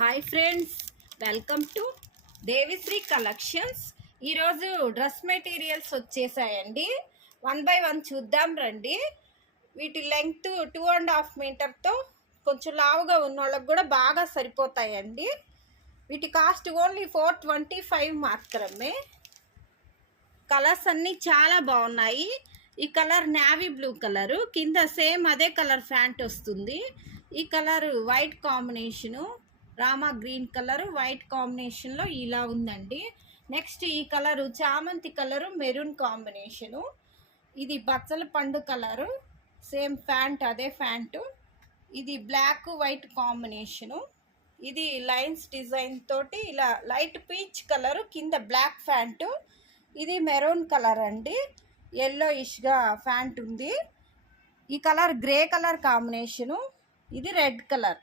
Hi friends, welcome to Devishri collections. ఈరోజు dress materials వచ్చేసాయండి. 1 by 1 చూద్దాం రండి. వీటి లెంగ్త్ 2.5 మీటర్తో కొంచెం లావుగా ఉన్న వాళ్ళకి కూడా బాగా సరిపోతాయండి. వీటి కాస్ట్ ఓన్లీ 425 మాత్రమే. కలర్స్ అన్నీ చాలా బాగున్నాయి. ఈ కలర్ నేవీ బ్లూ కలరు, కింద సేమ్ అదే కలర్ ప్యాంట్ వస్తుంది. ఈ colour white combination, Rama green colour white కాంబినేషన్లో ఇలా ఉందండి. నెక్స్ట్ ఈ కలరు చామంతి కలరు మెరూన్ కాంబినేషను. ఇది బచ్చల పండు కలరు, సేమ్ ప్యాంట్ అదే ప్యాంటు. ఇది బ్లాక్ వైట్ కాంబినేషను. ఇది లైన్స్ డిజైన్ తోటి ఇలా లైట్ పీచ్ కలరు, కింద బ్లాక్ ప్యాంటు. ఇది మెరూన్ కలర్ అండి, ఎల్లోయిష్గా ప్యాంట్ ఉంది. ఈ కలర్ గ్రే కలర్ కాంబినేషను. ఇది రెడ్ కలర్.